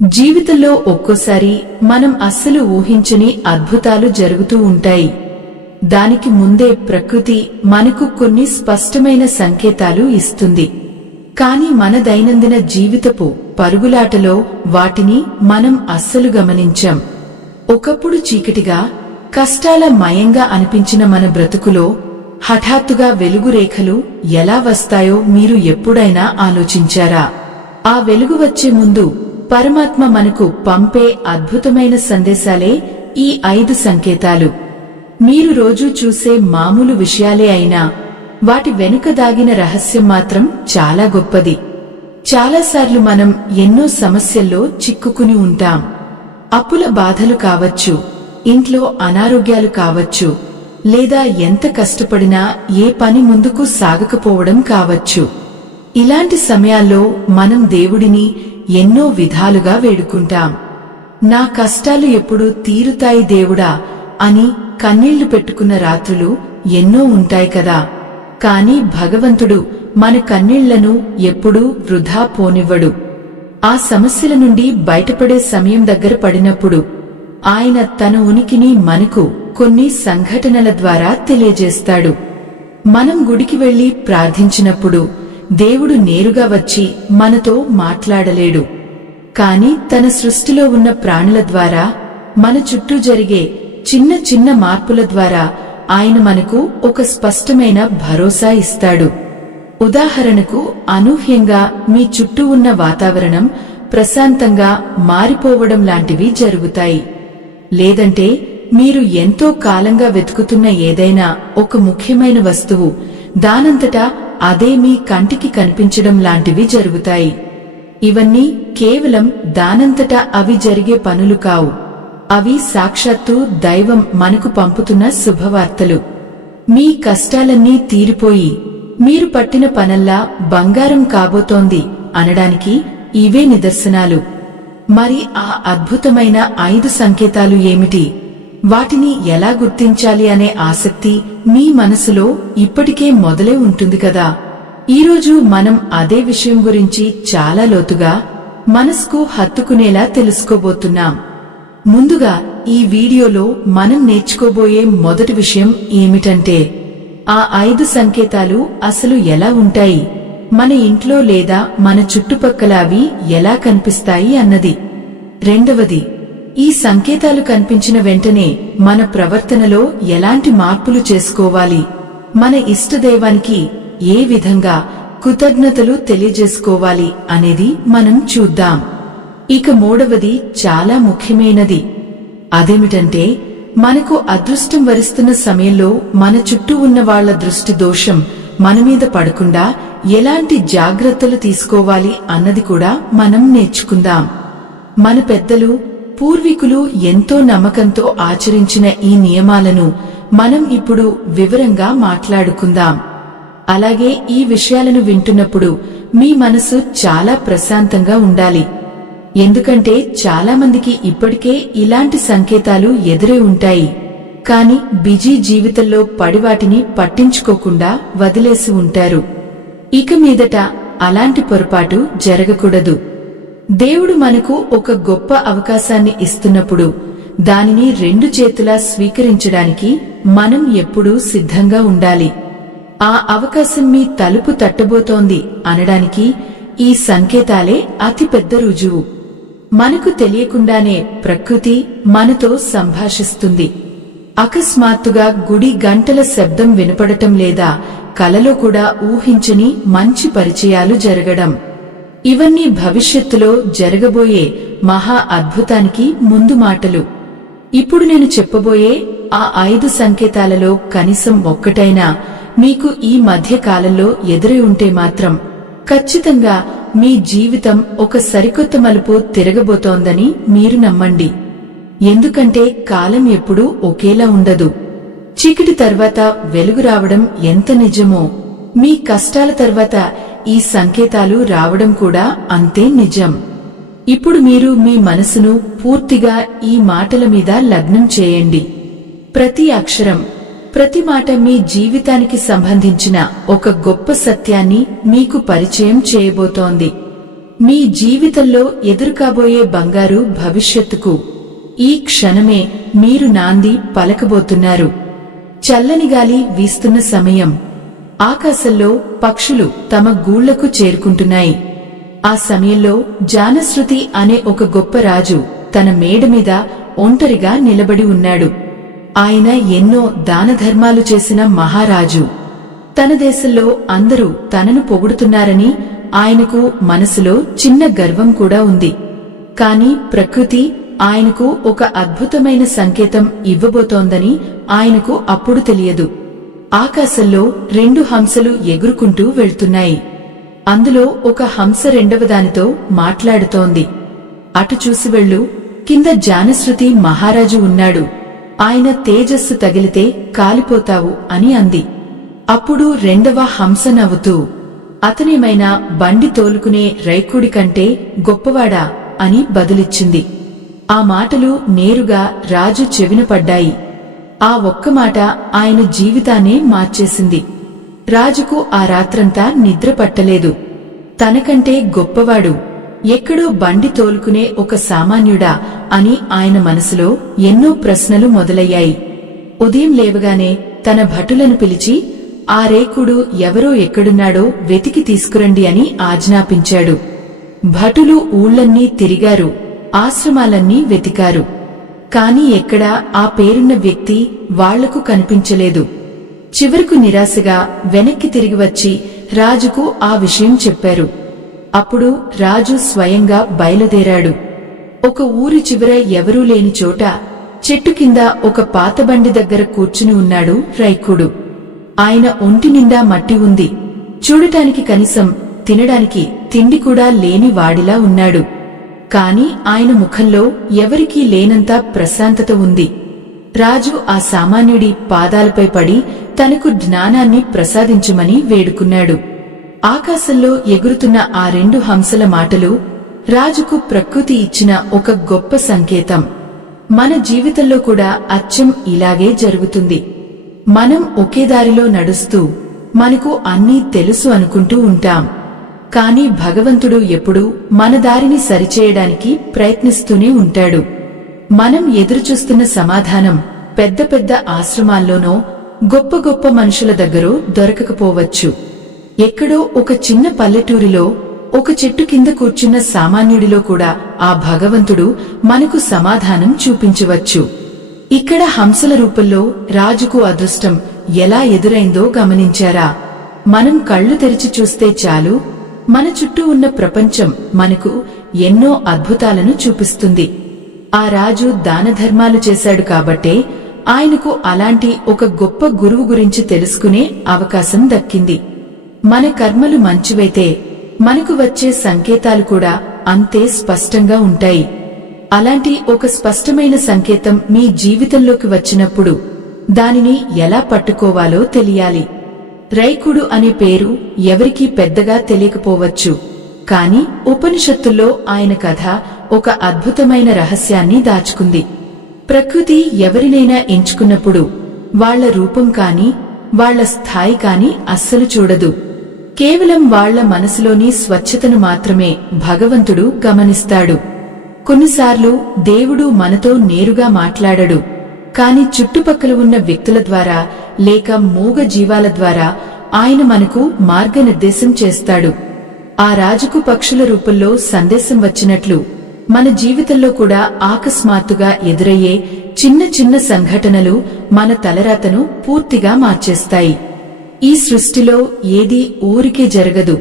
జీవితంలో ఒక్కోసారి మనం అస్సలు ఊహించని అద్భుతాలు జరుగుతూ ఉంటాయి. దానికి ముందే ప్రకృతి మనకు కొన్ని స్పష్టమైన సంకేతాలు ఇస్తుంది. కాని మన దైనందిన జీవితపు పరుగులాటలో వాటిని మనం అస్సలు గమనించం. ఒకప్పుడు చీకటిగా, కష్టాల మయంగా అనిపించిన మన బ్రతుకులో హఠాత్తుగా వెలుగు రేఖలు ఎలా వస్తాయో మీరు ఎప్పుడైనా ఆలోచించారా? ఆ వెలుగు వచ్చే ముందు పరమాత్మ మనకు పంపే అద్భుతమైన సందేశాలే ఈ 5 సంకేతాలు. మీరు రోజూ చూసే మామూలు విషయాలే అయినా వాటి వెనుక దాగిన రహస్యం మాత్రం చాలా గొప్పది. చాలాసార్లు మనం ఎన్నో సమస్యల్లో చిక్కుకుని ఉంటాం. అప్పుల బాధలు కావచ్చు, ఇంట్లో అనారోగ్యాలు కావచ్చు, లేదా ఎంత కష్టపడినా ఏ పని ముందుకు సాగకపోవడం కావచ్చు. ఇలాంటి సమయాల్లో మనం దేవుడిని ఎన్నో విధాలుగా వేడుకుంటాం. నా కష్టాలు ఎప్పుడు తీరుతాయి దేవుడా అని కన్నీళ్లు పెట్టుకున్న రాత్రులు ఎన్నో ఉంటాయి కదా. కాని భగవంతుడు మన కన్నీళ్లను ఎప్పుడూ వృధా పోనివ్వడు. ఆ సమస్యల నుండి బయటపడే సమయం దగ్గర పడినప్పుడు ఆయన తన ఉనికిని మనకు కొన్ని సంఘటనల ద్వారా తెలియజేస్తాడు. మనం గుడికి వెళ్లి ప్రార్థించినప్పుడు దేవుడు నేరుగా వచ్చి మనతో మాట్లాడలేడు. కాని తన సృష్టిలో ఉన్న ప్రాణుల ద్వారా, మన చుట్టూ జరిగే చిన్న చిన్న మార్పుల ద్వారా ఆయన మనకు ఒక స్పష్టమైన భరోసా ఇస్తాడు. ఉదాహరణకు, అనూహ్యంగా మీ చుట్టూ ఉన్న వాతావరణం ప్రశాంతంగా మారిపోవడం లాంటివి జరుగుతాయి. లేదంటే మీరు ఎంతో కాలంగా వెతుకుతున్న ఏదైనా ఒక ముఖ్యమైన వస్తువు దానంతటా అదే మీ కంటికి కనిపించడం లాంటివి జరుగుతాయి. ఇవన్నీ కేవలం దానంతటా అవి జరిగే పనులు కావు. అవి సాక్షాత్తు దైవం మనకు పంపుతున్న శుభవార్తలు. మీ కష్టాలన్నీ తీరిపోయి మీరు పట్టిన పనల్లా బంగారం కాబోతోంది అనడానికి ఇవే నిదర్శనాలు. మరి ఆ అద్భుతమైన 5 సంకేతాలు ఏమిటి? వాటిని ఎలా గుర్తించాలి అనే ఆసక్తి మీ మనసులో ఇప్పటికే మొదలై ఉంటుంది కదా. ఈరోజు మనం అదే విషయం గురించి చాలా లోతుగా, మనసుకు హత్తుకునేలా తెలుసుకోబోతున్నాం. ముందుగా ఈ వీడియోలో మనం నేర్చుకోబోయే మొదటి విషయం ఏమిటంటే, ఆ 5 సంకేతాలు అసలు ఎలా ఉంటాయి, మన ఇంట్లో లేదా మన చుట్టుపక్కల అవి ఎలా కనిపిస్తాయి అన్నది. రెండవది, ఈ సంకేతాలు కనిపించిన వెంటనే మన ప్రవర్తనలో ఎలాంటి మార్పులు చేసుకోవాలి, మన ఇష్టదైవానికి ఏ విధంగా కృతజ్ఞతలు తెలియజేసుకోవాలి అనేది మనం చూద్దాం. ఇక మూడవది చాలా ముఖ్యమైనది. అదేమిటంటే, మనకు అదృష్టం వరిస్తున్న సమయంలో మన చుట్టూ ఉన్న వాళ్ల దృష్టి దోషం మనమీద పడకుండా ఎలాంటి జాగ్రత్తలు తీసుకోవాలి అన్నది కూడా మనం నేర్చుకుందాం. మన పెద్దలు, పూర్వీకులు ఎంతో నమ్మకంతో ఆచరించిన ఈ నియమాలను మనం ఇప్పుడు వివరంగా మాట్లాడుకుందాం. అలాగే ఈ విషయాలను వింటున్నప్పుడు మీ మనసు చాలా ప్రశాంతంగా ఉండాలి. ఎందుకంటే చాలా మందికి ఇప్పటికే ఇలాంటి సంకేతాలు ఎదురే ఉంటాయి. కాని బిజీ జీవితంలో పడి వాటిని పట్టించుకోకుండా వదిలేసి ఉంటారు. ఇక మీదట అలాంటి పొరపాటు జరగకూడదు. దేవుడు మనకు ఒక గొప్ప అవకాశాన్ని ఇస్తున్నప్పుడు దానిని 2 చేతులా స్వీకరించడానికి మనం ఎప్పుడూ సిద్ధంగా ఉండాలి. ఆ అవకాశం మీ తలుపు తట్టబోతోంది అనడానికి ఈ సంకేతాలే అతిపెద్ద రుజువు. మనకు తెలియకుండానే ప్రకృతి మనతో సంభాషిస్తుంది. అకస్మాత్తుగా గుడి గంటల శబ్దం వినపడటం లేదా కలలో కూడా ఊహించని మంచి పరిచయాలు జరగడం, ఇవన్నీ భవిష్యత్తులో జరగబోయే మహా అద్భుతానికి ముందు మాటలు. ఇప్పుడు నేను చెప్పబోయే ఆ 5 సంకేతాలలో కనీసం ఒక్కటైనా మీకు ఈ మధ్య కాలంలో ఎదురై ఉంటే మాత్రం ఖచ్చితంగా మీ జీవితం ఒక సరికొత్త మలుపు తిరగబోతోందని మీరు నమ్మండి. ఎందుకంటే కాలం ఎప్పుడూ ఒకేలా ఉండదు. చీకటి తర్వాత వెలుగు రావడం ఎంత నిజమో, మీ కష్టాల తర్వాత ఈ సంకేతాలు రావడం కూడా అంతే నిజం. ఇప్పుడు మీరు మీ మనసును పూర్తిగా ఈ మాటల మీద లగ్నం చేయండి. ప్రతి అక్షరం, ప్రతి మాట మీ జీవితానికి సంబంధించిన ఒక గొప్ప సత్యాన్ని మీకు పరిచయం చేయబోతోంది. మీ జీవితంలో ఎదురుకాబోయే బంగారు భవిష్యత్తుకు ఈ క్షణమే మీరు నాంది పలకబోతున్నారు. చల్లని గాలి వీస్తున్న సమయం. ఆకాశంలో పక్షులు తమ గూళ్లకు చేరుకుంటున్నాయి. ఆ సమయంలో జానశ్రుతి అనే ఒక గొప్ప రాజు తన మేడ మీద ఒంటరిగా నిలబడి ఉన్నాడు. ఆయన ఎన్నో దానధర్మాలు చేసిన మహారాజు. తన దేశంలో అందరూ తనను పొగుడుతున్నారని ఆయనకు మనసులో చిన్న గర్వం కూడా ఉంది. కాని ప్రకృతి ఆయనకు ఒక అద్భుతమైన సంకేతం ఇవ్వబోతోందని ఆయనకు అప్పుడు తెలియదు. ఆకాశంలో 2 హంసలు ఎగురుకుంటూ వెళ్తున్నాయి. అందులో ఒక హంస రెండవదానితో మాట్లాడుతోంది. అటు చూసి వెళ్ళు, కింద జానశ్రుతి మహారాజు ఉన్నాడు. ఆయన తేజస్సు తగిలితే కాలిపోతావు అని అంది. అప్పుడు రెండవ హంస నవ్వుతూ, అతనేమైనా బండి తోలుకునే రైకుడి కంటే గొప్పవాడా అని బదులిచ్చింది. ఆ మాటలు నేరుగా రాజు చెవిన పడ్డాయి. ఆ ఒక్క మాట ఆయన జీవితాన్నే మార్చేసింది. రాజుకు ఆ రాత్రంతా నిద్ర పట్టలేదు. తనకంటే గొప్పవాడు, ఎక్కడో బండి తోలుకునే ఒక సామాన్యుడా అని ఆయన మనసులో ఎన్నో ప్రశ్నలు మొదలయ్యాయి. ఉదయం లేవగానే తన భటులను పిలిచి ఆ రేకుడు ఎవరో ఎక్కడున్నాడో వెతికి తీసుకురండి అని ఆజ్ఞాపించాడు. భటులు ఊళ్ళన్నీ తిరిగారు, ఆశ్రమాలన్నీ వెతికారు. కాని ఎక్కడా ఆ పేరున్న వ్యక్తి వాళ్లకు కనిపించలేదు. చివరకు నిరాశగా వెనక్కి తిరిగి వచ్చి రాజుకు ఆ విషయం చెప్పారు. అప్పుడు రాజు స్వయంగా బయలుదేరాడు. ఒక ఊరి చివర ఎవరూ లేని చోట చెట్టు కింద ఒక పాతబండి దగ్గర కూర్చుని ఉన్నాడు రైకుడు. ఆయన ఒంటి నిండా మట్టి ఉంది. చూడటానికి కనీసం తినడానికి తిండి కూడా లేని వాడిలా ఉన్నాడు. కాని ఆయన ముఖంలో ఎవరికీ లేనంత ప్రశాంతత ఉంది. రాజు ఆ సామాన్యుడి పాదాలపై పడి తనకు జ్ఞానాన్ని ప్రసాదించమని వేడుకున్నాడు. ఆకాశంలో ఎగురుతున్న ఆ 2 హంసల మాటలు రాజుకు ప్రకృతి ఇచ్చిన ఒక గొప్ప సంకేతం. మన జీవితంలో కూడా అచ్చం ఇలాగే జరుగుతుంది. మనం ఒకే దారిలో నడుస్తూ మనకు అన్నీ తెలుసు అనుకుంటూ ఉంటాం. కాని భగవంతుడు ఎప్పుడూ మన దారిని సరిచేయడానికి ప్రయత్నిస్తూనే ఉంటాడు. మనం ఎదురుచూస్తున్న సమాధానం పెద్ద పెద్ద ఆశ్రమాల్లోనో గొప్ప గొప్ప మనుషుల దగ్గరో దొరకకపోవచ్చు. ఎక్కడో ఒక చిన్న పల్లెటూరిలో ఒక చెట్టు కింద కూర్చున్న సామాన్యుడిలో కూడా ఆ భగవంతుడు మనకు సమాధానం చూపించవచ్చు. ఇక్కడ హంసల రూపంలో రాజుకు అదృష్టం ఎలా ఎదురైందో గమనించారా? మనం కళ్ళు తెరిచి చూస్తే చాలు, మన చుట్టూ ఉన్న ప్రపంచం మనకు ఎన్నో అద్భుతాలను చూపిస్తుంది. ఆ రాజు దానధర్మాలు చేశాడు కాబట్టే ఆయనకు అలాంటి ఒక గొప్ప గురువు గురించి తెలుసుకునే అవకాశం దక్కింది. మన కర్మలు మంచివైతే మనకు వచ్చే సంకేతాలు కూడా అంతే స్పష్టంగా ఉంటాయి. అలాంటి ఒక స్పష్టమైన సంకేతం మీ జీవితంలోకి వచ్చినప్పుడు దానిని ఎలా పట్టుకోవాలో తెలియాలి. రైకుడు అనే పేరు ఎవరికీ పెద్దగా తెలియకపోవచ్చు. కాని ఉపనిషత్తుల్లో ఆయన కథ ఒక అద్భుతమైన రహస్యాన్ని దాచుకుంది. ప్రకృతి ఎవరినైనా ఎంచుకున్నప్పుడు వాళ్ల రూపం కాని వాళ్ల స్థాయి కాని అస్సలు చూడదు. కేవలం వాళ్ల మనసులోని స్వచ్ఛతను మాత్రమే భగవంతుడు గమనిస్తాడు. కొన్నిసార్లు దేవుడు మనతో నేరుగా మాట్లాడడు, కాని చుట్టుపక్కల ఉన్న వ్యక్తుల ద్వారా లేక మూగ జీవాల ద్వారా ఆయన మనకు మార్గనిర్దేశం చేస్తాడు. ఆ రాజుకు పక్షుల రూపంలో సందేశం వచ్చినట్లు మన జీవితంలో కూడా అకస్మాత్తుగా ఎదురయ్యే చిన్న చిన్న సంఘటనలు మన తలరాతను పూర్తిగా మార్చేస్తాయి. ఈ సృష్టిలో ఏదీ ఊరికే జరగదు.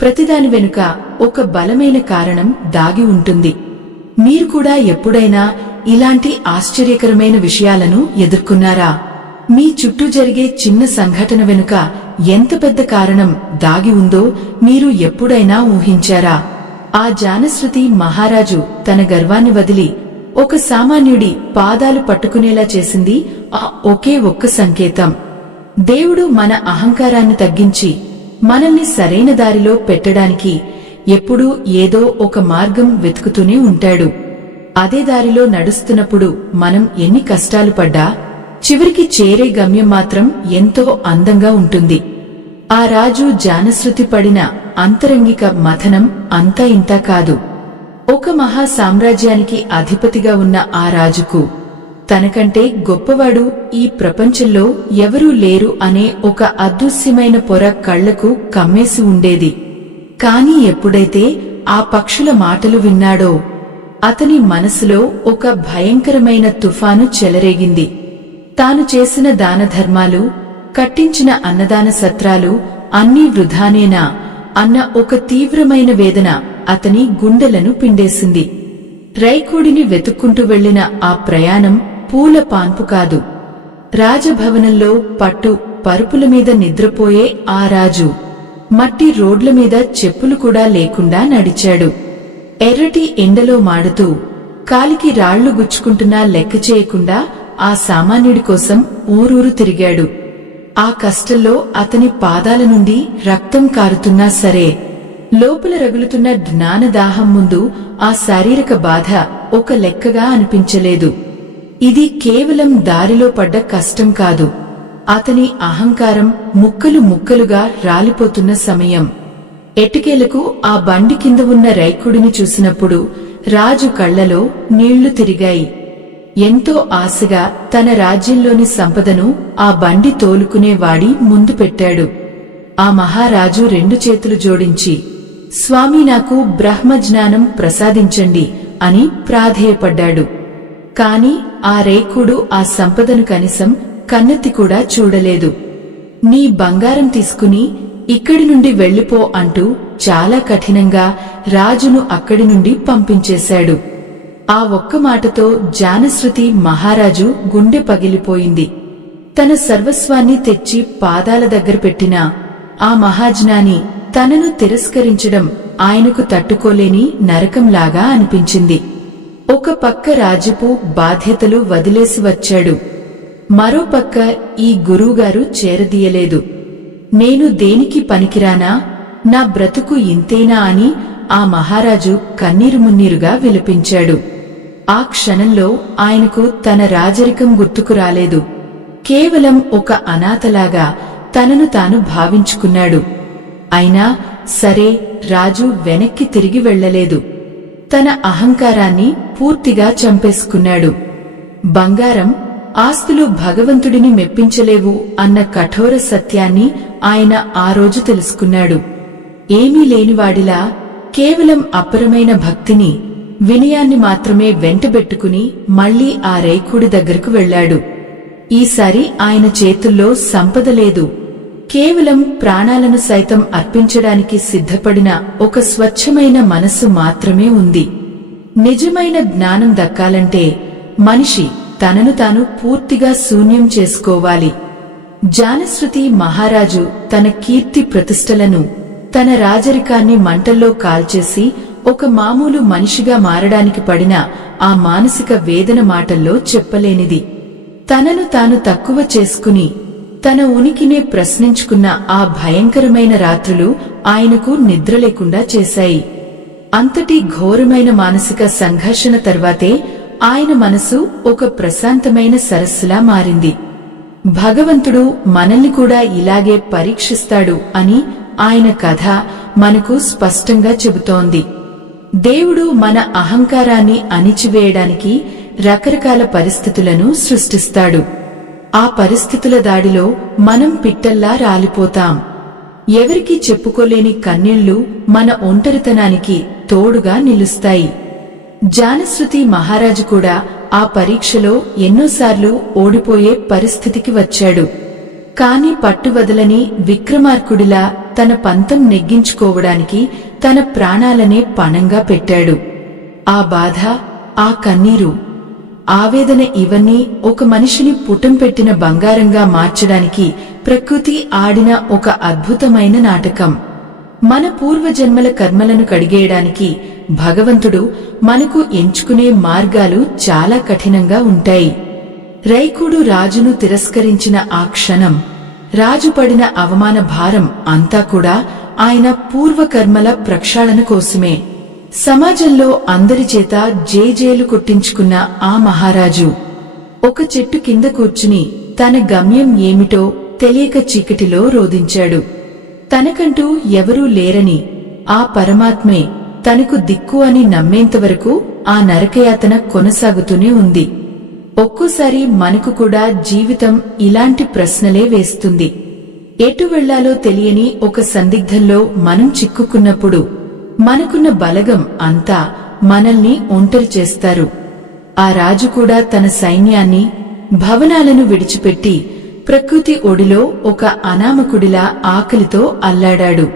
ప్రతిదాని వెనుక ఒక బలమైన కారణం దాగి ఉంటుంది. మీరు కూడా ఎప్పుడైనా ఇలాంటి ఆశ్చర్యకరమైన విషయాలను ఎదుర్కొన్నారా? మీ చుట్టూ జరిగే చిన్న సంఘటన వెనుక ఎంత పెద్ద కారణం దాగి ఉందో మీరు ఎప్పుడైనా ఊహించారా? ఆ జానశ్రుతి మహారాజు తన గర్వాన్ని వదిలి ఒక సామాన్యుడి పాదాలు పట్టుకునేలా చేసింది ఆ ఒకే ఒక్క సంకేతం. దేవుడు మన అహంకారాన్ని తగ్గించి మనల్ని సరైన దారిలో పెట్టడానికి ఎప్పుడూ ఏదో ఒక మార్గం వెతుకుతూనే ఉంటాడు. అదే దారిలో నడుస్తున్నప్పుడు మనం ఎన్ని కష్టాలు పడ్డా చివరికి చేరే గమ్యం మాత్రం ఎంతో అందంగా ఉంటుంది. ఆ రాజు జానశ్రుతి పడిన అంతరంగిక మథనం అంతా ఇంతా కాదు. ఒక మహా సామ్రాజ్యానికి అధిపతిగా ఉన్న ఆ రాజుకు తనకంటే గొప్పవాడు ఈ ప్రపంచంలో ఎవరూ లేరు అనే ఒక అదృశ్యమైన పొర కళ్లకు కమ్మేసి ఉండేది. కాని ఎప్పుడైతే ఆ పక్షుల మాటలు విన్నాడో అతని మనసులో ఒక భయంకరమైన తుఫాను చెలరేగింది. తాను చేసిన దానధర్మాలు, కట్టించిన అన్నదాన సత్రాలు అన్నీ వృధానేనా అన్న ఒక తీవ్రమైన వేదన అతని గుండెలను పిండేసింది. రైకుడిని వెతుక్కుంటూ వెళ్లిన ఆ ప్రయాణం పూల పాన్పు కాదు. రాజభవనంలో పట్టు పరుపుల మీద నిద్రపోయే ఆ రాజు మట్టి రోడ్ల మీద చెప్పులు కూడా లేకుండా నడిచాడు. ఎర్రటి ఎండలో మాడుతూ కాలికి రాళ్లు గుచ్చుకుంటున్నా లెక్క చేయకుండా ఆ సామాన్యుడి కోసం ఊరూరు తిరిగాడు. ఆ కష్టంలో అతని పాదాల నుండి రక్తం కారుతున్నా సరే లోపల రగులుతున్న జ్ఞానదాహం ముందు ఆ శారీరక బాధ ఒక లెక్కగా అనిపించలేదు. ఇది కేవలం దారిలో పడ్డ కష్టం కాదు, అతని అహంకారం ముక్కలు ముక్కలుగా రాలిపోతున్న సమయం. ఎటికేలకు ఆ బండి కింద ఉన్న రైకుడిని చూసినప్పుడు రాజు కళ్లలో నీళ్లు తిరిగాయి. ఎంతో ఆశగా తన రాజ్యంలోని సంపదను ఆ బండి తోలుకునేవాడి ముందు పెట్టాడు. ఆ మహారాజు రెండు చేతులు జోడించి, స్వామి, నాకు బ్రహ్మజ్ఞానం ప్రసాదించండి అని ప్రాధేయపడ్డాడు. కాని ఆ రేకుడు ఆ సంపదను కనీసం కన్నెత్తి కూడా చూడలేదు. నీ బంగారం తీసుకుని ఇక్కడి నుండి వెళ్ళిపో అంటూ చాలా కఠినంగా రాజును అక్కడి నుండి పంపించేశాడు. ఆ ఒక్క మాటతో జానశ్రుతి మహారాజు గుండె పగిలిపోయింది. తన సర్వస్వాన్ని తెచ్చి పాదాల దగ్గర పెట్టిన ఆ మహాజ్ఞాని తనను తిరస్కరించడం ఆయనకు తట్టుకోలేని నరకంలాగా అనిపించింది. ఒక పక్క రాజుపు బాధ్యతలు వదిలేసి వచ్చాడు, మరోపక్క ఈ గురువుగారు చేరదీయలేదు. నేను దేనికి పనికిరానా, నా బ్రతుకు ఇంతేనా అని ఆ మహారాజు కన్నీరు మున్నీరుగా విలపించాడు. ఆ క్షణంలో ఆయనకు తన రాజరికం గుర్తుకు రాలేదు. కేవలం ఒక అనాథలాగా తనను తాను భావించుకున్నాడు. అయినా సరే రాజు వెనక్కి తిరిగి వెళ్లలేదు. తన అహంకారాన్ని పూర్తిగా చంపేసుకున్నాడు. బంగారం, ఆస్తులు భగవంతుడిని మెప్పించలేవు అన్న కఠోర సత్యాన్ని ఆయన ఆ రోజు తెలుసుకున్నాడు. ఏమీ లేనివాడిలా కేవలం అపరమైన భక్తిని, వినయాన్ని మాత్రమే వెంటబెట్టుకుని మళ్లీ ఆ రేకుడి దగ్గరకు వెళ్లాడు. ఈసారి ఆయన చేతుల్లో సంపద లేదు, కేవలం ప్రాణాలను సైతం అర్పించడానికి సిద్ధపడిన ఒక స్వచ్ఛమైన మనస్సు మాత్రమే ఉంది. నిజమైన జ్ఞానం దక్కాలంటే మనిషి తనను తాను పూర్తిగా శూన్యం చేసుకోవాలి. జానశ్రుతి మహారాజు తన కీర్తి ప్రతిష్టలను, తన రాజరికాన్ని మంటల్లో కాల్చేసి ఒక మామూలు మనిషిగా మారడానికి పడిన ఆ మానసిక వేదన మాటల్లో చెప్పలేనిది. తనను తాను తక్కువ చేసుకుని తన ఉనికినే ప్రశ్నించుకున్న ఆ భయంకరమైన రాత్రులు ఆయనకు నిద్రలేకుండా చేశాయి. అంతటి ఘోరమైన మానసిక సంఘర్షణ తర్వాతే ఆయన మనసు ఒక ప్రశాంతమైన సరస్సులా మారింది. భగవంతుడు మనల్ని కూడా ఇలాగే పరీక్షిస్తాడు అని ఆయన కథ మనకు స్పష్టంగా చెబుతోంది. దేవుడు మన అహంకారాన్ని అణిచివేయడానికి రకరకాల పరిస్థితులను సృష్టిస్తాడు. ఆ పరిస్థితుల దాడిలో మనం పిట్టల్లా రాలిపోతాం. ఎవరికీ చెప్పుకోలేని కన్నీళ్లు మన ఒంటరితనానికి తోడుగా నిలుస్తాయి. జానశ్రుతి మహారాజు కూడా ఆ పరీక్షలో ఎన్నోసార్లు ఓడిపోయే పరిస్థితికి వచ్చాడు. కాని పట్టువదలని విక్రమార్కుడిలా తన పంతం నెగ్గించుకోవడానికి తన ప్రాణాలనే పణంగా పెట్టాడు. ఆ బాధ, ఆ కన్నీరు, ఆవేదన ఇవన్నీ ఒక మనిషిని పుటం పెట్టిన బంగారంగా మార్చడానికి ప్రకృతి ఆడిన ఒక అద్భుతమైన నాటకం. మన పూర్వజన్మల కర్మలను కడిగేయడానికి భగవంతుడు మనకు ఎంచుకునే మార్గాలు చాలా కఠినంగా ఉంటాయి. రైకుడు రాజును తిరస్కరించిన ఆ క్షణం, రాజు పడిన అవమాన భారం అంతా కూడా ఆయన పూర్వకర్మల ప్రక్షాళన కోసమే. సమాజంలో అందరి చేత జేజేలు కొట్టించుకున్న ఆ మహారాజు ఒక చెట్టు కింద కూర్చుని తన గమ్యం ఏమిటో తెలియక చీకటిలో రోదించాడు. తనకంటూ ఎవరూ లేరని, ఆ పరమాత్మే తనకు దిక్కు అని నమ్మేంతవరకు ఆ నరకయాతన కొనసాగుతూనే ఉంది. ఒక్కోసారి మనకు కూడా జీవితం ఇలాంటి ప్రశ్నలే వేస్తుంది. ఎటు వెళ్లాలో తెలియని ఒక సందిగ్ధంలో మనం చిక్కుకున్నప్పుడు మనకున్న బలగం అంతా మనల్ని ఒంటరి చేస్తారు. ఆ రాజు కూడా తన సైన్యాన్ని, భవనాలను విడిచిపెట్టి ప్రకృతి ఒడిలో ఒక అనామకుడిలా ఆకలితో అల్లాడాడు.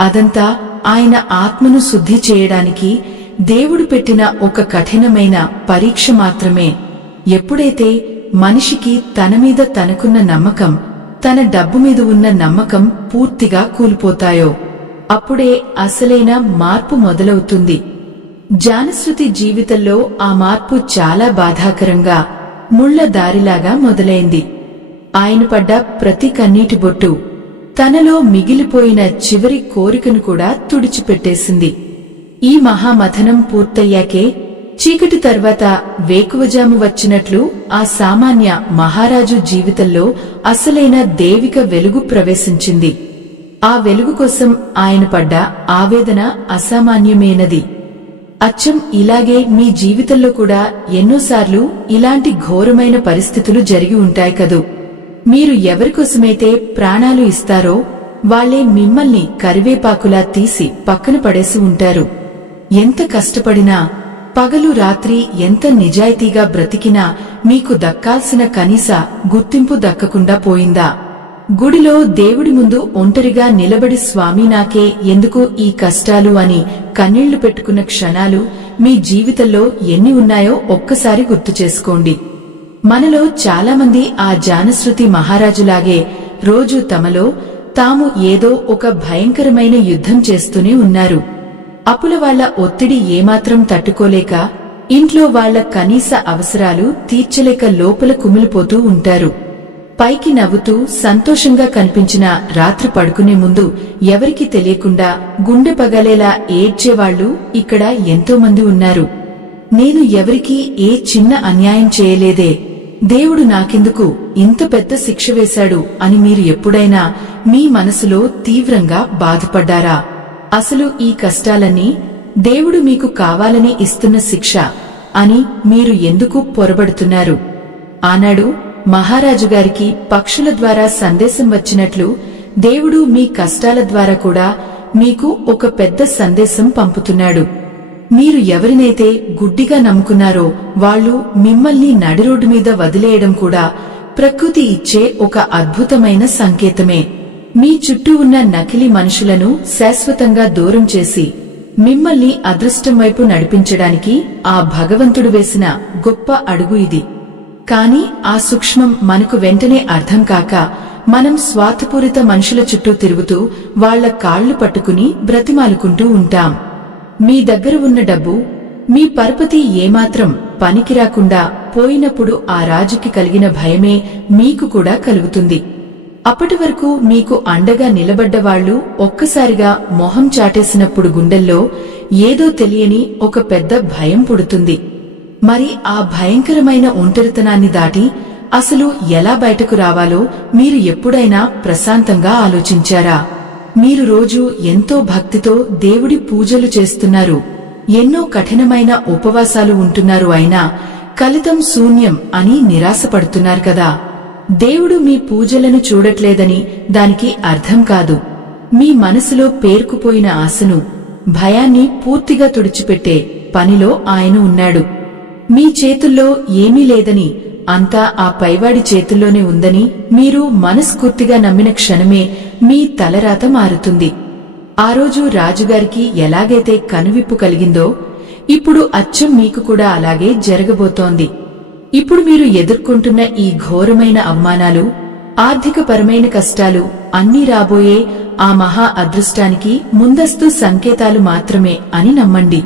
అదంతా ఆయన ఆత్మను శుద్ధి చేయడానికి దేవుడు పెట్టిన ఒక కఠినమైన పరీక్ష మాత్రమే. ఎప్పుడైతే మనిషికి తన మీద తనకున్న నమ్మకం, తన డబ్బు మీద ఉన్న నమ్మకం పూర్తిగా కూలిపోతాయో అప్పుడే అసలైన మార్పు మొదలవుతుంది. జానశ్రుతి జీవితంలో ఆ మార్పు చాలా బాధాకరంగా, ముళ్ల దారిలాగా మొదలైంది. ఆయన పడ్డ ప్రతి కన్నీటి బొట్టు తనలో మిగిలిపోయిన చివరి కోరికను కూడా తుడిచిపెట్టేసింది. ఈ మహామథనం పూర్తయ్యాకే చీకటి తర్వాత వేకువజాము వచ్చినట్లు ఆ సామాన్య మహారాజు జీవితంలో అసలైన దైవిక వెలుగు ప్రవేశించింది. ఆ వెలుగు కోసం ఆయన పడ్డ ఆవేదన అసామాన్యమైనది. అచ్చం ఇలాగే మీ జీవితంలో కూడా ఎన్నోసార్లు ఇలాంటి ఘోరమైన పరిస్థితులు జరిగి ఉంటాయి కదూ. మీరు ఎవరికోసమైతే ప్రాణాలు ఇస్తారో వాళ్లే మిమ్మల్ని కరివేపాకులా తీసి పక్కన పడేసి ఉంటారు. ఎంత కష్టపడినా, పగలు రాత్రి ఎంత నిజాయితీగా బ్రతికినా మీకు దక్కాల్సిన కనీస గుర్తింపు దక్కకుండా పోయిందా? గుడిలో దేవుడి ముందు ఒంటరిగా నిలబడి స్వామి నాకే ఎందుకు ఈ కష్టాలు అని కన్నీళ్లు పెట్టుకున్న క్షణాలు మీ జీవితంలో ఎన్ని ఉన్నాయో ఒక్కసారి గుర్తు చేసుకోండి. మనలో చాలామంది ఆ జానశ్రుతి మహారాజులాగే రోజూ తమలో తాము ఏదో ఒక భయంకరమైన యుద్ధం చేస్తూనే ఉన్నారు. అప్పుల వాళ్ల ఒత్తిడి ఏమాత్రం తట్టుకోలేక, ఇంట్లో వాళ్ల కనీస అవసరాలు తీర్చలేక లోపల కుమిలిపోతూ ఉంటారు. పైకి నవ్వుతూ సంతోషంగా కనిపించిన రాత్రి పడుకునే ముందు ఎవరికీ తెలియకుండా గుండె పగలేలా ఏడ్చేవాళ్లు ఇక్కడ ఎంతో మంది ఉన్నారు. నేను ఎవరికీ ఏ చిన్న అన్యాయం చేయలేదే, దేవుడు నాకెందుకు ఇంత పెద్ద శిక్ష వేశాడు అని మీరు ఎప్పుడైనా మీ మనసులో తీవ్రంగా బాధపడ్డారా? అసలు ఈ కష్టాలన్నీ దేవుడు మీకు కావాలని ఇస్తున్న శిక్ష అని మీరు ఎందుకు పొరబడుతున్నారు? ఆనాడు మహారాజుగారికి పక్షుల ద్వారా సందేశం వచ్చినట్లు దేవుడు మీ కష్టాల ద్వారా కూడా మీకు ఒక పెద్ద సందేశం పంపుతున్నాడు. మీరు ఎవరినైతే గుడ్డిగా నమ్ముకున్నారో వాళ్లు మిమ్మల్ని నడిరోడ్డు మీద వదిలేయడం కూడా ప్రకృతి ఇచ్చే ఒక అద్భుతమైన సంకేతమే. మీ చుట్టూ ఉన్న నకిలీ మనుషులను శాశ్వతంగా దూరం చేసి మిమ్మల్ని అదృష్టం వైపు నడిపించడానికి ఆ భగవంతుడు వేసిన గొప్ప అడుగు ఇది. కాని ఆ సూక్ష్మం మనకు వెంటనే అర్థం కాక మనం స్వార్థపూరిత మనుషుల చుట్టూ తిరుగుతూ వాళ్ల కాళ్లు పట్టుకుని బ్రతిమాలుకుంటూ ఉంటాం. మీ దగ్గర ఉన్న డబ్బు, మీ పరపతి ఏమాత్రం పనికిరాకుండా పోయినప్పుడు ఆ రాజుకి కలిగిన భయమే మీకు కూడా కలుగుతుంది. అప్పటి వరకు మీకు అండగా నిలబడ్డవాళ్లు ఒక్కసారిగా మొహం చాటేసినప్పుడు గుండెల్లో ఏదో తెలియని ఒక పెద్ద భయం పుడుతుంది. మరి ఆ భయంకరమైన ఒంటరితనాన్ని దాటి అసలు ఎలా బయటకు రావాలో మీరు ఎప్పుడైనా ప్రశాంతంగా ఆలోచించారా? మీరు రోజూ ఎంతో భక్తితో దేవుడి పూజలు చేస్తున్నారు, ఎన్నో కఠినమైన ఉపవాసాలు ఉంటున్నారు, అయినా ఫలితం శూన్యం అని నిరాశపడుతున్నారు కదా. దేవుడు మీ పూజలను చూడట్లేదని దానికి అర్థం కాదు. మీ మనసులో పేరుకుపోయిన ఆశను, భయాన్ని పూర్తిగా తుడిచిపెట్టే పనిలో ఆయన ఉన్నాడు. మీ చేతుల్లో ఏమీ లేదని, అంతా ఆ పైవాడి చేతుల్లోనే ఉందని మీరు మనస్ఫూర్తిగా నమ్మిన క్షణమే మీ తలరాత మారుతుంది. ఆ రోజు రాజుగారికి ఎలాగైతే కనువిప్పు కలిగిందో ఇప్పుడు అచ్చం మీకు కూడా అలాగే జరగబోతోంది. ఇప్పుడు మీరు ఎదుర్కొంటున్న ఈ ఘోరమైన అవమానాలు, ఆర్థికపరమైన కష్టాలు అన్నీ రాబోయే ఆ మహా అదృష్టానికి ముందస్తు సంకేతాలు మాత్రమే అని నమ్మండి.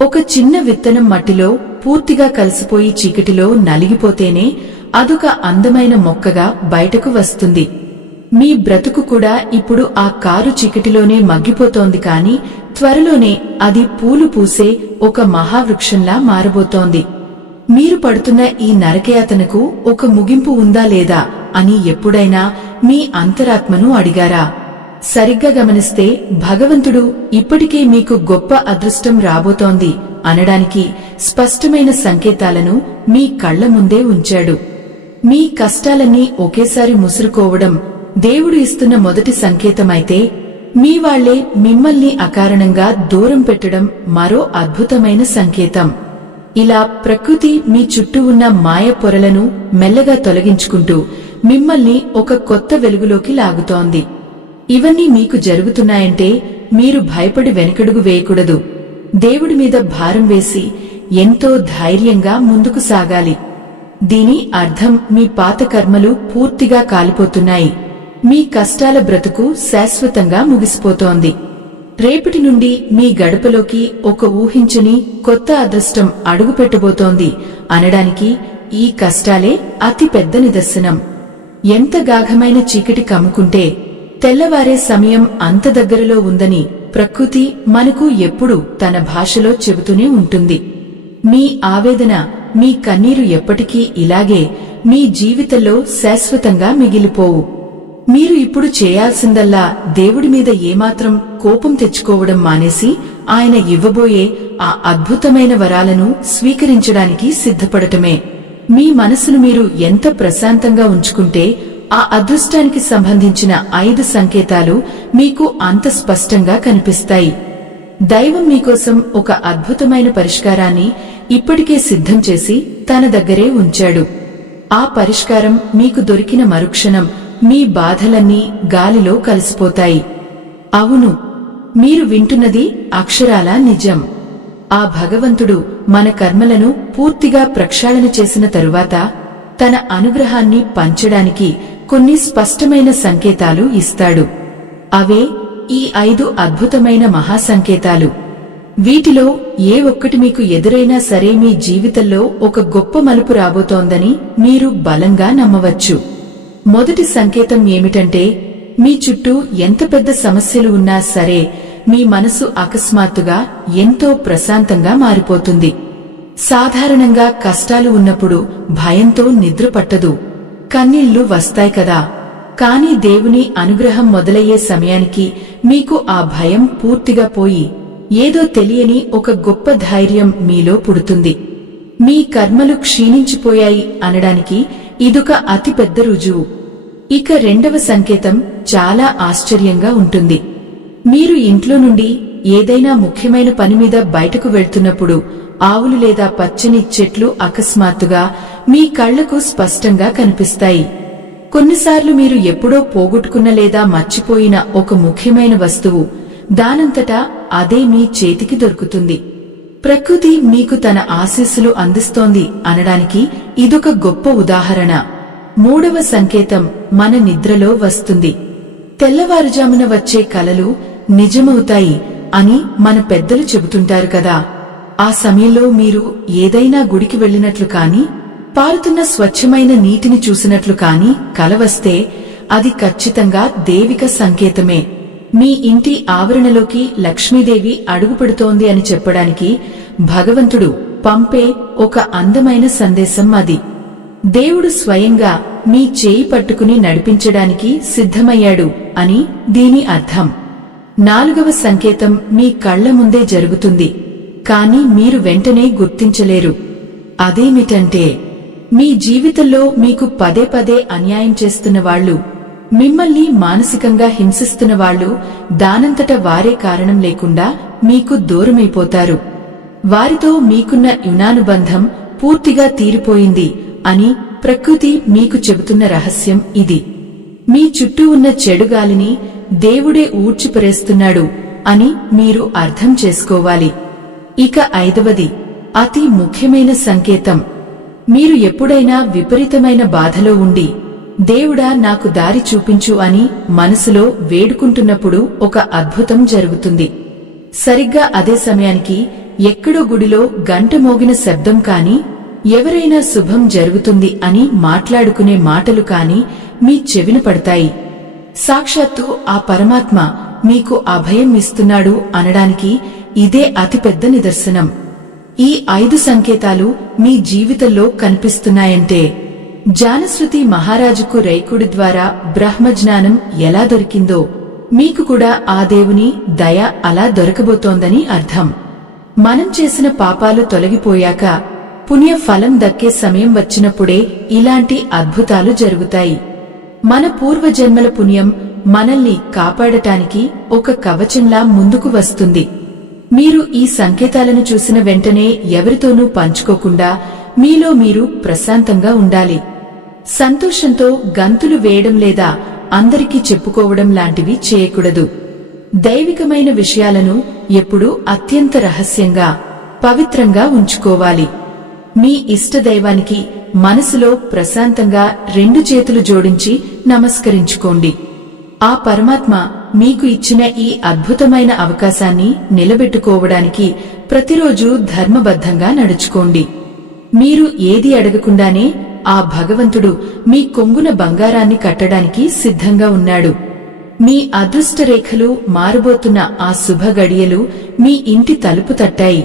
ఒక చిన్న విత్తనం మట్టిలో పూర్తిగా కలిసిపోయి చీకటిలో నలిగిపోతేనే అదొక అందమైన మొక్కగా బయటకు వస్తుంది. మీ బ్రతుకు కూడా ఇప్పుడు ఆ కారు చీకటిలోనే మగ్గిపోతోంది, కాని త్వరలోనే అది పూలు పూసే ఒక మహావృక్షంలా మారబోతోంది. మీరు పడుతున్న ఈ నరకయాతనకు ఒక ముగింపు ఉందా లేదా అని ఎప్పుడైనా మీ అంతరాత్మను అడిగారా? సరిగ్గా గమనిస్తే భగవంతుడు ఇప్పటికే మీకు గొప్ప అదృష్టం రాబోతోంది అనడానికి స్పష్టమైన సంకేతాలను మీ కళ్ల ముందే ఉంచాడు. మీ కష్టాలన్నీ ఒకేసారి ముసురుకోవడం దేవుడు ఇస్తున్న మొదటి సంకేతమైతే, మీ వాళ్లే మిమ్మల్ని అకారణంగా దూరం పెట్టడం మరో అద్భుతమైన సంకేతం. ఇలా ప్రకృతి మీ చుట్టూ ఉన్న మాయ పొరలను మెల్లగా తొలగించుకుంటూ మిమ్మల్ని ఒక కొత్త వెలుగులోకి లాగుతోంది. ఇవన్నీ మీకు జరుగుతున్నాయంటే మీరు భయపడి వెనకడుగు వేయకూడదు. దేవుడి మీద భారం వేసి ఎంతో ధైర్యంగా ముందుకు సాగాలి. దీని అర్థం మీ పాత కర్మలు పూర్తిగా కాలిపోతున్నాయి. మీ కష్టాల బ్రతుకు శాశ్వతంగా ముగిసిపోతోంది. రేపటి నుండి మీ గడపలోకి ఒక ఊహించని కొత్త అదృష్టం అడుగుపెట్టబోతోంది అనడానికి ఈ కష్టాలే అతి పెద్ద నిదర్శనం. ఎంత గాఢమైన చీకటి కమ్ముకుంటే తెల్లవారే సమయం అంత దగ్గరలో ఉందని ప్రకృతి మనకు ఎప్పుడూ తన భాషలో చెబుతూనే ఉంటుంది. మీ ఆవేదన, మీ కన్నీరు ఎప్పటికీ ఇలాగే మీ జీవితంలో శాశ్వతంగా మిగిలిపోవు. మీరు ఇప్పుడు చేయాల్సిందల్లా దేవుడి మీద ఏమాత్రం కోపం తెచ్చుకోవడం మానేసి ఆయన ఇవ్వబోయే ఆ అద్భుతమైన వరాలను స్వీకరించడానికి సిద్ధపడటమే. మీ మనసును మీరు ఎంత ప్రశాంతంగా ఉంచుకుంటే ఆ అదృష్టానికి సంబంధించిన 5 సంకేతాలు మీకు అంత స్పష్టంగా కనిపిస్తాయి. దైవం మీకోసం ఒక అద్భుతమైన పరిష్కారాన్ని ఇప్పటికే సిద్ధం చేసి తన దగ్గరే ఉంచాడు. ఆ పరిష్కారం మీకు దొరికిన మరుక్షణం మీ బాధలన్నీ గాలిలో కలిసిపోతాయి. అవును, మీరు వింటున్నది అక్షరాలా నిజం. ఆ భగవంతుడు మన కర్మలను పూర్తిగా ప్రక్షాళన చేసిన తరువాత తన అనుగ్రహాన్ని పంచడానికి కొన్ని స్పష్టమైన సంకేతాలు ఇస్తాడు. అవే ఈ 5 అద్భుతమైన మహాసంకేతాలు. వీటిలో ఏ ఒక్కటి మీకు ఎదురైనా సరే మీ జీవితంలో ఒక గొప్ప మలుపు రాబోతోందని మీరు బలంగా నమ్మవచ్చు. మొదటి సంకేతం ఏమిటంటే, మీ చుట్టూ ఎంత పెద్ద సమస్యలు ఉన్నా సరే మీ మనసు అకస్మాత్తుగా ఎంతో ప్రశాంతంగా మారిపోతుంది. సాధారణంగా కష్టాలు ఉన్నప్పుడు భయంతో నిద్ర పట్టదు, కన్నీళ్లు వస్తాయి కదా. కానీ దేవుని అనుగ్రహం మొదలయ్యే సమయానికి మీకు ఆ భయం పూర్తిగా పోయి ఏదో తెలియని ఒక గొప్ప ధైర్యం మీలో పుడుతుంది. మీ కర్మలు క్షీణించిపోయాయి అనడానికి ఇదొక అతిపెద్ద రుజువు. ఇక రెండవ సంకేతం చాలా ఆశ్చర్యంగా ఉంటుంది. మీరు ఇంట్లో నుండి ఏదైనా ముఖ్యమైన పని మీద బయటకు వెళ్తున్నప్పుడు ఆవులు లేదా పచ్చని చెట్లు అకస్మాత్తుగా మీ కళ్లకు స్పష్టంగా కనిపిస్తాయి. కొన్నిసార్లు మీరు ఎప్పుడో పోగొట్టుకున్న లేదా మర్చిపోయిన ఒక ముఖ్యమైన వస్తువు దానంతటా అదే మీ చేతికి దొరుకుతుంది. ప్రకృతి మీకు తన ఆశీస్సులు అందిస్తోంది అనడానికి ఇదొక గొప్ప ఉదాహరణ. మూడవ సంకేతం మన నిద్రలో వస్తుంది. తెల్లవారుజామున వచ్చే కలలు నిజమవుతాయి అని మన పెద్దలు చెబుతుంటారు కదా. ఆ సమయంలో మీరు ఏదైనా గుడికి వెళ్లినట్లు కాని, పారుతున్న స్వచ్ఛమైన నీటిని చూసినట్లు కాని కల వస్తే అది ఖచ్చితంగా దైవిక సంకేతమే. మీ ఇంటి ఆవరణలోకి లక్ష్మీదేవి అడుగుపెడుతోంది అని చెప్పడానికి భగవంతుడు పంపే ఒక అందమైన సందేశం అది. దేవుడు స్వయంగా మీ చేయి పట్టుకుని నడిపించడానికి సిద్ధమయ్యాడు అని దీని అర్థం. నాలుగవ సంకేతం మీ కళ్ల ముందే జరుగుతుంది, కాని మీరు వెంటనే గుర్తించలేరు. అదేమిటంటే, మీ జీవితంలో మీకు పదే పదే అన్యాయం చేస్తున్న వాళ్లు, మిమ్మల్ని మానసికంగా హింసిస్తున్న వాళ్లు దానంతట వారే కారణం లేకుండా మీకు దూరమైపోతారు. వారితో మీకున్న యునానుబంధం పూర్తిగా తీరిపోయింది అని ప్రకృతి మీకు చెబుతున్న రహస్యం ఇది. మీ చుట్టూ ఉన్న చెడుగాలిని దేవుడే ఊడ్చిపరేస్తున్నాడు అని మీరు అర్థం చేసుకోవాలి. ఇక ఐదవది అతి ముఖ్యమైన సంకేతం. మీరు ఎప్పుడైనా విపరీతమైన బాధలో ఉండి దేవుడా నాకు దారి చూపించు అని మనసులో వేడుకుంటున్నప్పుడు ఒక అద్భుతం జరుగుతుంది. సరిగ్గా అదే సమయానికి ఎక్కడో గుడిలో గంట మోగిన శబ్దం కాని, ఎవరైనా శుభం జరుగుతుంది అని మాట్లాడుకునే మాటలు కాని మీ చెవిన పడతాయి. సాక్షాత్తు ఆ పరమాత్మ మీకు అభయం ఇస్తున్నాడు అనడానికి ఇదే అతిపెద్ద నిదర్శనం. ఈ 5 సంకేతాలు మీ జీవితంలో కనిపిస్తున్నాయంటే, జానశ్రుతి మహారాజుకు రైకుడి ద్వారా బ్రహ్మజ్ఞానం ఎలా దొరికిందో, మీకు కూడా ఆ దేవుని దయ అలా దొరకబోతోందని అర్థం. మనం చేసిన పాపాలు తొలగిపోయాక పుణ్య ఫలం దక్కే సమయం వచ్చినప్పుడే ఇలాంటి అద్భుతాలు జరుగుతాయి. మన పూర్వజన్మల పుణ్యం మనల్ని కాపాడటానికి ఒక కవచంలా ముందుకు వస్తుంది. మీరు ఈ సంకేతాలను చూసిన వెంటనే ఎవరితోనూ పంచుకోకుండా మీలో మీరు ప్రశాంతంగా ఉండాలి. సంతోషంతో గంతులు వేయడం లేదా అందరికీ చెప్పుకోవడం లాంటివి చేయకూడదు. దైవికమైన విషయాలను ఎప్పుడూ అత్యంత రహస్యంగా, పవిత్రంగా ఉంచుకోవాలి. మీ ఇష్టదైవానికి మనసులో ప్రశాంతంగా 2 చేతులు జోడించి నమస్కరించుకోండి. ఆ పరమాత్మ మీకు ఇచ్చిన ఈ అద్భుతమైన అవకాశాన్ని నిలబెట్టుకోవడానికి ప్రతిరోజూ ధర్మబద్ధంగా నడుచుకోండి. మీరు ఏది అడగకుండానే ఆ భగవంతుడు మీ కొంగున బంగారాన్ని కట్టడానికి సిద్ధంగా ఉన్నాడు. మీ అదృష్టరేఖలు మారబోతున్న ఆ శుభ గడియలు మీ ఇంటి తలుపు తట్టాయి.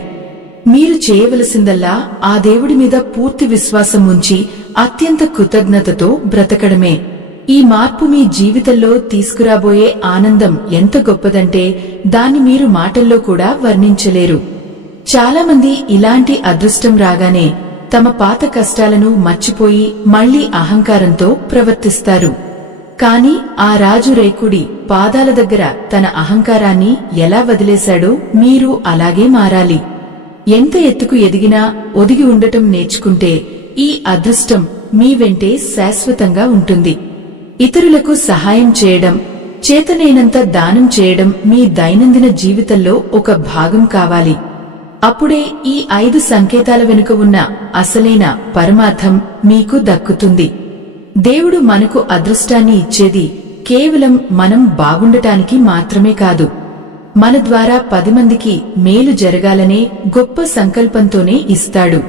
మీరు చేయవలసిందల్లా ఆ దేవుడి మీద పూర్తి విశ్వాసం ఉంచి అత్యంత కృతజ్ఞతతో బ్రతకడమే. ఈ మార్పు మీ జీవితంలో తీసుకురాబోయే ఆనందం ఎంత గొప్పదంటే దాన్ని మీరు మాటల్లో కూడా వర్ణించలేరు. చాలామంది ఇలాంటి అదృష్టం రాగానే తమ పాత కష్టాలను మర్చిపోయి మళ్లీ అహంకారంతో ప్రవర్తిస్తారు. కాని ఆ రాజు రేకుడి పాదాల దగ్గర తన అహంకారాన్ని ఎలా వదిలేశాడో మీరు అలాగే మారాలి. ఎంత ఎత్తుకు ఎదిగినా ఒదిగి ఉండటం నేర్చుకుంటే ఈ అదృష్టం మీ వెంటే శాశ్వతంగా ఉంటుంది. ఇతరులకు సహాయం చేయడం, చేతనైనంత దానం చేయడం మీ దైనందిన జీవితంలో ఒక భాగం కావాలి. అప్పుడే ఈ 5 సంకేతాల వెనుక ఉన్న అసలైన పరమార్థం మీకు దక్కుతుంది. దేవుడు మనకు అదృష్టాన్ని ఇచ్చేది కేవలం మనం బాగుండటానికి మాత్రమే కాదు, మన ద్వారా 10 మందికి మేలు జరగాలనే గొప్ప సంకల్పంతోనే ఇస్తాడు.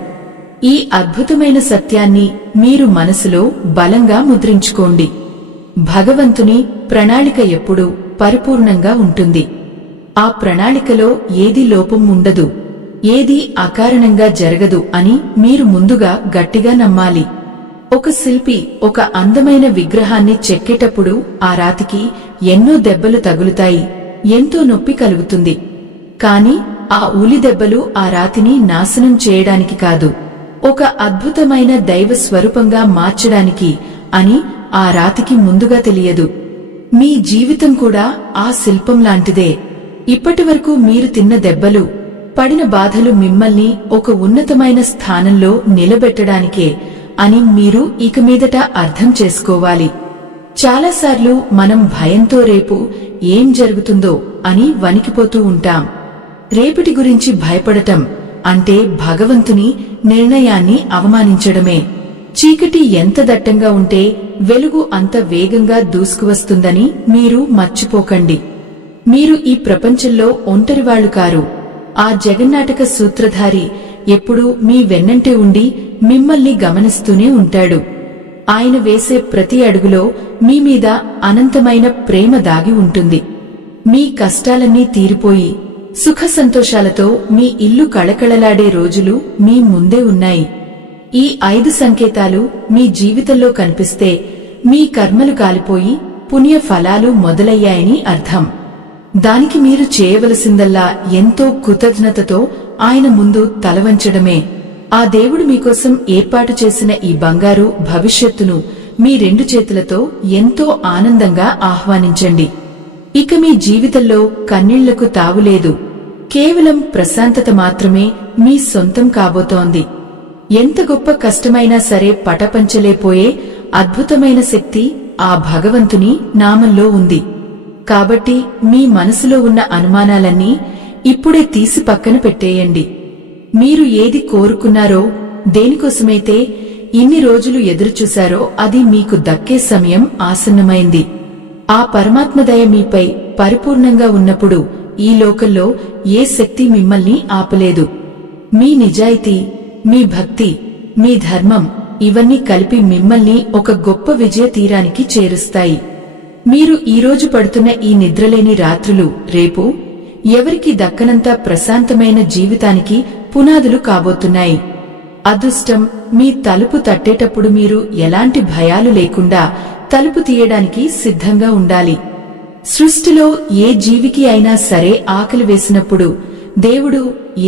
ఈ అద్భుతమైన సత్యాన్ని మీరు మనసులో బలంగా ముద్రించుకోండి. భగవంతుని ప్రణాళిక ఎప్పుడూ పరిపూర్ణంగా ఉంటుంది. ఆ ప్రణాళికలో ఏది లోపం ఉండదు, ఏది అకారణంగా జరగదు అని మీరు ముందుగా గట్టిగా నమ్మాలి. ఒక శిల్పి ఒక అందమైన విగ్రహాన్ని చెక్కేటప్పుడు ఆ రాతికి ఎన్నో దెబ్బలు తగులుతాయి, ఎంతో నొప్పి కలుగుతుంది. కాని ఆ ఉలి దెబ్బలు ఆ రాతిని నాశనం చేయడానికి కాదు, ఒక అద్భుతమైన దైవ స్వరూపంగా మార్చడానికి అని ఆ రాతికి ముందుగా తెలియదు. మీ జీవితం కూడా ఆ శిల్పం లాంటిదే. ఇప్పటివరకు మీరు తిన్న దెబ్బలు, పడిన బాధలు మిమ్మల్ని ఒక ఉన్నతమైన స్థానంలో నిలబెట్టడానికే అని మీరు ఇక మీదట అర్థం చేసుకోవాలి. చాలాసార్లు మనం భయంతో రేపు ఏం జరుగుతుందో అని వణికిపోతూ ఉంటాం. రేపటి గురించి భయపడటం అంటే భగవంతుని నిర్ణయాన్ని అవమానించడమే. చీకటి ఎంత దట్టంగా ఉంటే వెలుగు అంత వేగంగా దూసుకువస్తుందని మీరు మర్చిపోకండి. మీరు ఈ ప్రపంచంలో ఒంటరివాళ్లు కారు. ఆ జగన్నాటక సూత్రధారి ఎప్పుడూ మీ వెన్నంటే ఉండి మిమ్మల్ని గమనిస్తూనే ఉంటాడు. ఆయన వేసే ప్రతి అడుగులో మీ మీద అనంతమైన ప్రేమ దాగి ఉంటుంది. మీ కష్టాలన్నీ తీరిపోయి సుఖ సంతోషాలతో మీ ఇల్లు కళకళలాడే రోజులు మీ ముందే ఉన్నాయి. ఈ 5 సంకేతాలు మీ జీవితంలో కనిపిస్తే మీ కర్మలు కాలిపోయి పుణ్య ఫలాలు మొదలయ్యాయని అర్థం. దానికి మీరు చేయవలసిందల్లా ఎంతో కృతజ్ఞతతో ఆయన ముందు తలవంచడమే. ఆ దేవుడు మీకోసం ఏర్పాటు చేసిన ఈ బంగారు భవిష్యత్తును మీ 2 చేతులతో ఎంతో ఆనందంగా ఆహ్వానించండి. ఇక మీ జీవితంలో కన్నీళ్లకు తావులేదు, కేవలం ప్రశాంతత మాత్రమే మీ సొంతం కాబోతోంది. ఎంత గొప్ప కష్టమైనా సరే పటపంచలేపోయే అద్భుతమైన శక్తి ఆ భగవంతుని నామంలో ఉంది. కాబట్టి మీ మనసులో ఉన్న అనుమానాలన్నీ ఇప్పుడే తీసి పక్కన పెట్టేయండి. మీరు ఏది కోరుకున్నారో, దేనికోసమైతే ఇన్ని రోజులు ఎదురుచూశారో అది మీకు దక్కే సమయం ఆసన్నమైంది. ఆ పరమాత్మదయ మీపై పరిపూర్ణంగా ఉన్నప్పుడు ఈ లోకంలో ఏ శక్తి మిమ్మల్ని ఆపలేదు. మీ నిజాయితీ, మీ భక్తి, మీ ధర్మం ఇవన్నీ కలిపి మిమ్మల్ని ఒక గొప్ప విజయ తీరానికి చేరుస్తాయి. మీరు ఈరోజు పడుతున్న ఈ నిద్రలేని రాత్రులు రేపు ఎవరికి దక్కనంత ప్రశాంతమైన జీవితానికి పునాదులు కాబోతున్నాయి. అదృష్టం మీ తలుపు తట్టేటప్పుడు మీరు ఎలాంటి భయాలు లేకుండా తలుపు తీయడానికి సిద్ధంగా ఉండాలి. సృష్టిలో ఏ జీవికి అయినా సరే ఆకలి వేసినప్పుడు దేవుడు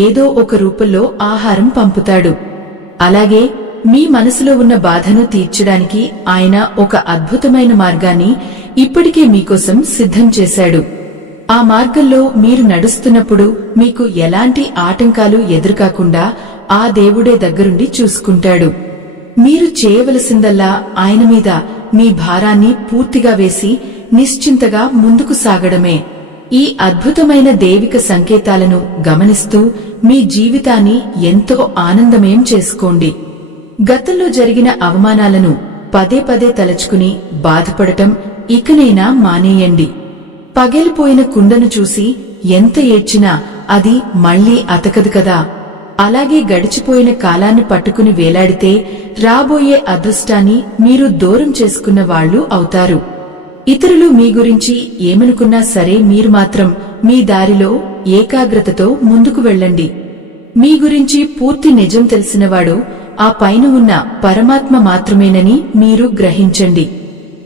ఏదో ఒక రూపంలో ఆహారం పంపుతాడు. అలాగే మీ మనసులో ఉన్న బాధను తీర్చడానికి ఆయన ఒక అద్భుతమైన మార్గాన్ని ఇప్పటికే మీకోసం సిద్ధం చేశాడు. ఆ మార్గంలో మీరు నడుస్తున్నప్పుడు మీకు ఎలాంటి ఆటంకాలు ఎదురుకాకుండా ఆ దేవుడే దగ్గరుండి చూసుకుంటాడు. మీరు చేయవలసిందల్లా ఆయన మీద మీ భారాన్ని పూర్తిగా వేసి నిశ్చింతగా ముందుకు సాగడమే. ఈ అద్భుతమైన దైవిక సంకేతాలను గమనిస్తూ మీ జీవితాన్ని ఎంతో ఆనందమయం చేసుకోండి. గతంలో జరిగిన అవమానాలను పదే పదే తలచుకుని బాధపడటం ఇకనైనా మానేయండి. పగిలిపోయిన కుండను చూసి ఎంత ఏడ్చినా అది మళ్లీ అతకదు కదా. అలాగే గడిచిపోయిన కాలాన్ని పట్టుకుని వేలాడితే రాబోయే అదృష్టాన్ని మీరు దూరం చేసుకున్న వాళ్లు అవుతారు. ఇతరులు మీ గురించి ఏమనుకున్నా సరే మీరు మాత్రం మీ దారిలో ఏకాగ్రతతో ముందుకు వెళ్ళండి. మీ గురించి పూర్తి నిజం తెలిసినవాడు ఆ పైన ఉన్న పరమాత్మ మాత్రమేనని మీరు గ్రహించండి.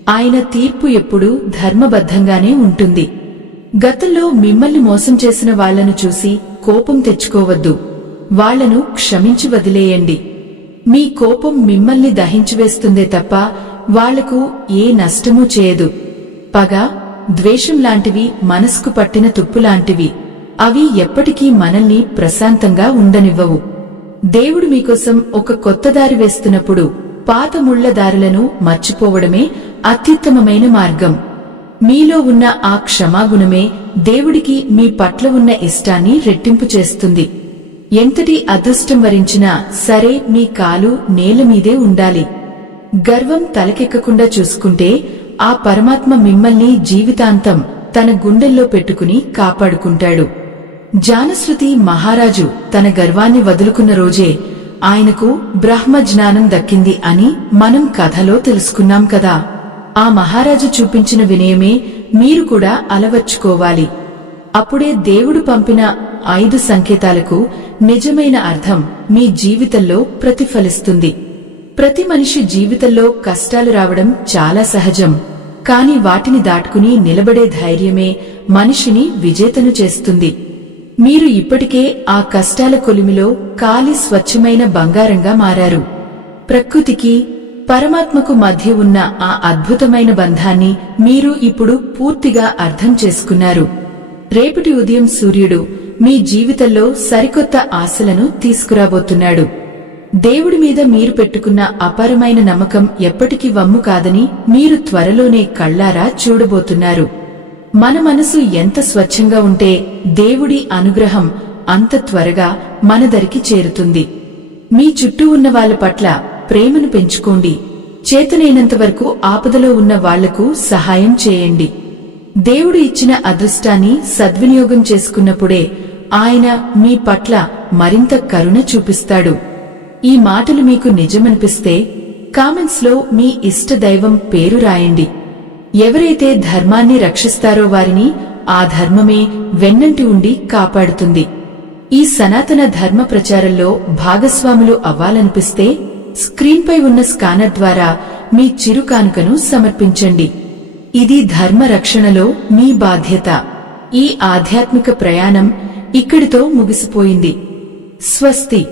ఆయన తీర్పు ఎప్పుడూ ధర్మబద్ధంగానే ఉంటుంది. గతంలో మిమ్మల్ని మోసం చేసిన వాళ్లను చూసి కోపం తెచ్చుకోవద్దు. వాళ్లను క్షమించి వదిలేయండి. మీ కోపం మిమ్మల్ని దహించివేస్తుందే తప్ప వాళ్లకు ఏ నష్టమూ చేయదు. పగ, ద్వేషం లాంటివి మనసుకు పట్టిన తుప్పులాంటివి. అవి ఎప్పటికీ మనల్ని ప్రశాంతంగా ఉండనివ్వవు. దేవుడు మీకోసం ఒక కొత్త దారి వేస్తున్నప్పుడు పాత ముళ్ల దారులను మర్చిపోవడమే అత్యుత్తమమైన మార్గం. మీలో ఉన్న ఆ క్షమాగుణమే దేవుడికి మీ పట్ల ఉన్న ఇష్టాన్ని రెట్టింపు చేస్తుంది. ఎంతటి అదృష్టం వరించినా సరే మీ కాలు నేలమీదే ఉండాలి. గర్వం తలకెక్కకుండా చూసుకుంటే ఆ పరమాత్మ మిమ్మల్ని జీవితాంతం తన గుండెల్లో పెట్టుకుని కాపాడుకుంటాడు. జానశ్రుతి మహారాజు తన గర్వాన్ని వదులుకున్న రోజే ఆయనకు బ్రహ్మజ్ఞానం దక్కింది అని మనం కథలో తెలుసుకున్నాం కదా. ఆ మహారాజు చూపించిన వినయమే మీరు కూడా అలవర్చుకోవాలి. అప్పుడే దేవుడు పంపిన 5 సంకేతాలకు నిజమైన అర్థం మీ జీవితంలో ప్రతిఫలిస్తుంది. ప్రతి మనిషి జీవితంలో కష్టాలు రావడం చాలా సహజం. కాని వాటిని దాటుకుని నిలబడే ధైర్యమే మనిషిని విజేతను చేస్తుంది. మీరు ఇప్పటికే ఆ కష్టాల కొలిమిలో కాలి స్వచ్ఛమైన బంగారంగా మారారు. ప్రకృతికి పరమాత్మకు మధ్య ఉన్న ఆ అద్భుతమైన బంధాన్ని మీరు ఇప్పుడు పూర్తిగా అర్థం చేసుకున్నారు. రేపటి ఉదయం సూర్యుడు మీ జీవితంలో సరికొత్త ఆశలను తీసుకురాబోతున్నాడు. దేవుడి మీద మీరు పెట్టుకున్న అపారమైన నమ్మకం ఎప్పటికీ వమ్ము కాదని మీరు త్వరలోనే కళ్లారా చూడబోతున్నారు. మన మనసు ఎంత స్వచ్ఛంగా ఉంటే దేవుడి అనుగ్రహం అంత త్వరగా మన దరికి చేరుతుంది. మీ చుట్టూ ఉన్న వాళ్ల పట్ల ప్రేమను పెంచుకోండి. చేతనైనంత వరకు ఆపదలో ఉన్న వాళ్లకు సహాయం చేయండి. దేవుడు ఇచ్చిన అదృష్టాన్ని సద్వినియోగం చేసుకున్నప్పుడే ఆయన మీ పట్ల మరింత కరుణ చూపిస్తాడు. ఈ మాటలు మీకు నిజమనిపిస్తే కామెంట్స్ లో మీ ఇష్ట దైవం పేరు రాయండి. ఎవరైతే ధర్మాన్ని రక్షిస్తారో వారిని ఆ ధర్మమే వెన్నంటి ఉండి కాపాడుతుంది. ఈ సనాతన ధర్మ ప్రచారంలో భాగస్వాములు అవ్వాలనిపిస్తే స్క్రీన్పై ఉన్న స్కానర్ ద్వారా మీ చిరు కానుకను సమర్పించండి. ఇది ధర్మ రక్షణలో మీ బాధ్యత. ఈ ఆధ్యాత్మిక ప్రయాణం ఇక్కడితో ముగిసిపోయింది. స్వస్తి.